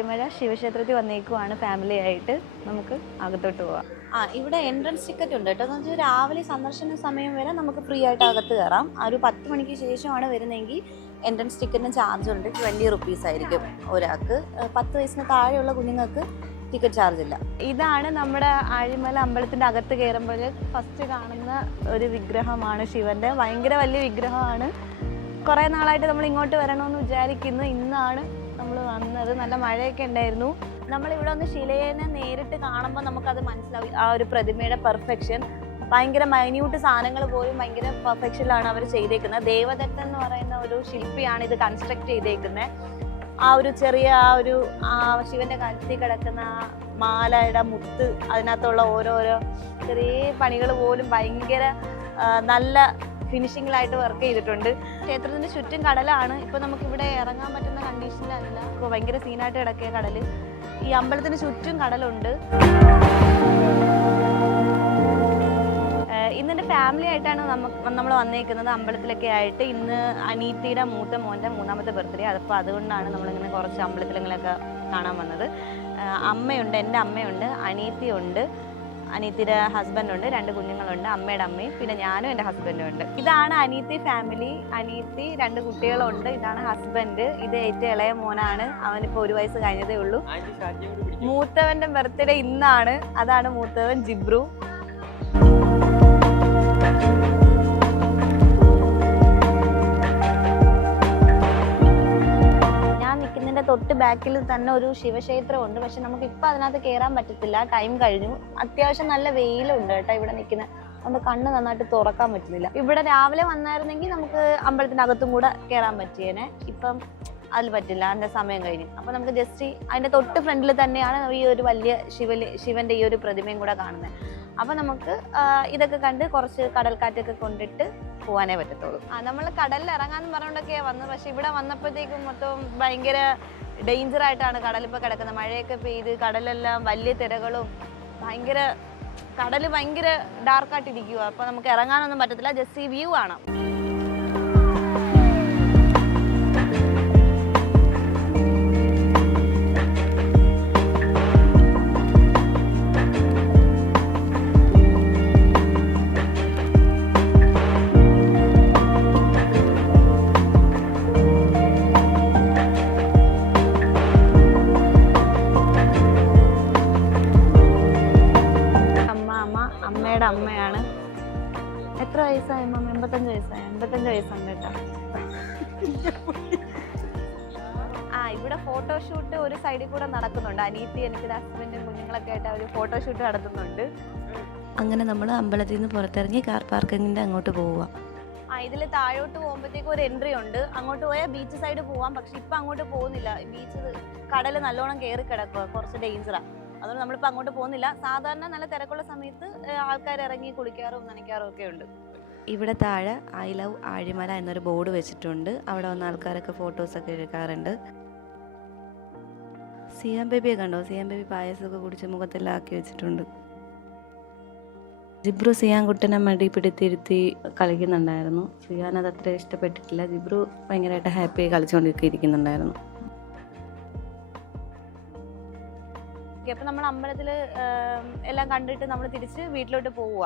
ആഴിമല ശിവക്ഷേത്രത്തിൽ വന്നേക്കുവാണ് ഫാമിലി ആയിട്ട്. നമുക്ക് അകത്തോട്ട് പോവാം. ഇവിടെ എൻട്രൻസ് ടിക്കറ്റ് ഉണ്ട് കേട്ടോ. എന്ന് വെച്ചാൽ രാവിലെ സന്ദർശന സമയം വരെ നമുക്ക് ഫ്രീ ആയിട്ട് അകത്ത് കയറാം. ഒരു 10 മണിക്ക് ശേഷമാണ് വരുന്നതെങ്കിൽ എൻട്രൻസ് ടിക്കറ്റിന് ചാർജ് ഉണ്ട്. 20 റുപ്പീസ് ആയിരിക്കും ഒരാൾക്ക്. 10 വയസ്സിന് താഴെയുള്ള കുഞ്ഞുങ്ങൾക്ക് ടിക്കറ്റ് ചാർജ് ഇല്ല. ഇതാണ് നമ്മുടെ ആഴിമല അമ്പലത്തിൻ്റെ അകത്ത് കയറുമ്പോൾ ഫസ്റ്റ് കാണുന്ന ഒരു വിഗ്രഹമാണ് ശിവൻ്റെ. ഭയങ്കര വലിയ വിഗ്രഹമാണ്. കുറേ നാളായിട്ട് നമ്മൾ ഇങ്ങോട്ട് വരണമെന്ന് വിചാരിക്കുന്നു. ഇന്നാണ് നമ്മൾ വന്നത്. നല്ല മഴയൊക്കെ ഉണ്ടായിരുന്നു. നമ്മളിവിടെ ഒന്ന് ശിലയേനെ നേരിട്ട് കാണുമ്പോൾ നമുക്കത് മനസ്സിലാവും. ആ ഒരു പ്രതിമയുടെ പെർഫെക്ഷൻ, ഭയങ്കര മൈന്യൂട്ട് സാധനങ്ങൾ പോലും ഭയങ്കര പെർഫെക്ഷനിലാണ് അവർ ചെയ്തേക്കുന്നത്. ദേവദത്തൻ എന്ന് പറയുന്ന ഒരു ശില്പിയാണ് ഇത് കൺസ്ട്രക്ട് ചെയ്തേക്കുന്നത്. ആ ഒരു ചെറിയ ശിവന്റെ കഴുത്തിൽ കിടക്കുന്ന മാലയുടെ മുത്ത്, അതിനകത്തുള്ള ഓരോരോ ചെറിയ പണികൾ പോലും ഭയങ്കര നല്ല ഫിനിഷിങ്ങിലായിട്ട് വർക്ക് ചെയ്തിട്ടുണ്ട്. ക്ഷേത്രത്തിന്റെ ചുറ്റും കടലാണ്. ഇപ്പൊ നമുക്കിവിടെ ഇറങ്ങാൻ പറ്റുന്ന കണ്ടീഷനിലല്ല. ഇപ്പോൾ ഭയങ്കര സീനായിട്ട് കിടക്കിയ കടല്. ഈ അമ്പലത്തിന് ചുറ്റും കടലുണ്ട്. ഇന്നെൻ്റെ ഫാമിലി ആയിട്ടാണ് നമ്മൾ വന്നേക്കുന്നത് അമ്പലത്തിലൊക്കെ ആയിട്ട്. ഇന്ന് അനീത്തിയുടെ മൂത്ത മോൻ്റെ 3ാമത്തെ ബർത്ത്ഡേ. അപ്പോൾ അതുകൊണ്ടാണ് നമ്മളിങ്ങനെ കുറച്ച് അമ്പലത്തിലൊക്കെ കാണാൻ വന്നത്. അമ്മയുണ്ട്, എൻ്റെ അമ്മയുണ്ട്, അനീത്തിയുണ്ട്, അനീത്തിയുടെ ഹസ്ബൻഡുണ്ട്, 2 കുഞ്ഞുങ്ങളുണ്ട്, അമ്മയുടെ അമ്മയും, പിന്നെ ഞാനും എൻ്റെ ഹസ്ബൻഡും ഉണ്ട്. ഇതാണ് അനീത്തി ഫാമിലി. അനീത്തി 2 കുട്ടികളുണ്ട്. ഇതാണ് ഹസ്ബൻഡ്. ഇത് ഏറ്റവും ഇളയ മോനാണ്. അവനിപ്പോൾ 1 വയസ്സ് കഴിഞ്ഞതേ ഉള്ളൂ. മൂത്തവൻ്റെ ബർത്ത്ഡേ ഇന്നാണ്. അതാണ് മൂത്തവൻ ജിബ്രു. തൊട്ട് ബാക്കിൽ തന്നെ ഒരു ശിവക്ഷേത്രമുണ്ട്. പക്ഷെ നമുക്ക് ഇപ്പം അതിനകത്ത് കയറാൻ പറ്റത്തില്ല, ടൈം കഴിഞ്ഞു. അത്യാവശ്യം നല്ല വെയിലുണ്ട് കേട്ടോ ഇവിടെ നിൽക്കുന്നത്. അതുകൊണ്ട് കണ്ണ് നന്നായിട്ട് തുറക്കാൻ പറ്റുന്നില്ല. ഇവിടെ രാവിലെ വന്നായിരുന്നെങ്കിൽ നമുക്ക് അമ്പലത്തിനകത്തും കൂടെ കയറാൻ പറ്റിയേനെ. ഇപ്പം അതിൽ പറ്റില്ല, അതിൻ്റെ സമയം കഴിഞ്ഞു. അപ്പം നമുക്ക് ജസ്റ്റ് അതിൻ്റെ തൊട്ട് ഫ്രണ്ടിൽ തന്നെയാണ് ഈ ഒരു വലിയ ശിവൻ്റെ ഈ ഒരു പ്രതിമയും കൂടെ കാണുന്നത്. അപ്പം നമുക്ക് ഇതൊക്കെ കണ്ട് കുറച്ച് കടൽക്കാറ്റൊക്കെ കൊണ്ടിട്ട് പോകാനേ പറ്റത്തുള്ളൂ. നമ്മൾ കടലിൽ ഇറങ്ങാമെന്ന് പറഞ്ഞുകൊണ്ടൊക്കെയാണ് വന്നത്. പക്ഷെ ഇവിടെ വന്നപ്പോഴത്തേക്കും മൊത്തം ഭയങ്കര ഡേഞ്ചർ ആയിട്ടാണ് കടലിപ്പോൾ കിടക്കുന്നത്. മഴയൊക്കെ പെയ്ത് കടലെല്ലാം വലിയ തിരകളും കടൽ ഭയങ്കര ഡാർക്കായിട്ടിരിക്കുക. അപ്പോൾ നമുക്ക് ഇറങ്ങാനൊന്നും പറ്റത്തില്ല. ജസ്റ്റ് ഈ വ്യൂ കാണാം. അമ്മയാണ്. എത്ര വയസ്സായി അമ്മ? 85 വയസ്സായി. 85 വയസ്സുണ്ട് കേട്ടോ. ഇവിടെ ഫോട്ടോഷൂട്ട് ഒരു സൈഡിൽ കൂടെ നടക്കുന്നുണ്ട്. അനീത്തി, എനിക്ക് ഹസ്ബൻഡും കുഞ്ഞുങ്ങളൊക്കെ ആയിട്ട് അവർ ഫോട്ടോഷൂട്ട് നടത്തുന്നുണ്ട്. അങ്ങനെ നമ്മൾ അമ്പലത്തിൽ നിന്ന് പുറത്തിറങ്ങി കാർ പാർക്കിങ്ങിൻ്റെ അങ്ങോട്ട് പോവുക. ഇതിൽ താഴോട്ട് പോകുമ്പോഴത്തേക്കും ഒരു എൻട്രി ഉണ്ട്. അങ്ങോട്ട് പോയാൽ ബീച്ച് സൈഡ് പോവാം. പക്ഷെ ഇപ്പം അങ്ങോട്ട് പോകുന്നില്ല. ബീച്ച് കടൽ നല്ലോണം കയറി കിടക്കുക, കുറച്ച് ഡേഞ്ചറാണ്. അതുകൊണ്ട് നമ്മളിപ്പോൾ അങ്ങോട്ട് പോകുന്നില്ല. സാധാരണ നല്ല തിരക്കുള്ള സമയത്ത് ആൾക്കാർ ഇറങ്ങി കുളിക്കാറും നനയ്ക്കാറും ഒക്കെ ഉണ്ട്. ഇവിടെ താഴെ ഐ ലവ് ആഴിമല എന്നൊരു ബോർഡ് വെച്ചിട്ടുണ്ട്. അവിടെ വന്ന ആൾക്കാരൊക്കെ ഫോട്ടോസൊക്കെ എടുക്കാറുണ്ട്. സിയാം ബേബിയെ കണ്ടോ? സിയാം ബേബി പായസമൊക്കെ കുടിച്ച് മുഖത്തെല്ലാം ആക്കി വെച്ചിട്ടുണ്ട്. ജിബ്രു സിയാൻ കുട്ടനെ മടി പിടുത്തിരുത്തി കളിക്കുന്നുണ്ടായിരുന്നു. സിയാൻ അത് അത്ര ഇഷ്ടപ്പെട്ടിട്ടില്ല. ജിബ്രു ഭയങ്കരമായിട്ട് ഹാപ്പിയായി കളിച്ചുകൊണ്ടൊക്കെ ഇരിക്കുന്നുണ്ടായിരുന്നു. അപ്പം നമ്മൾ അമ്പലത്തിൽ എല്ലാം കണ്ടിട്ട് നമ്മൾ തിരിച്ച് വീട്ടിലോട്ട് പോവുക.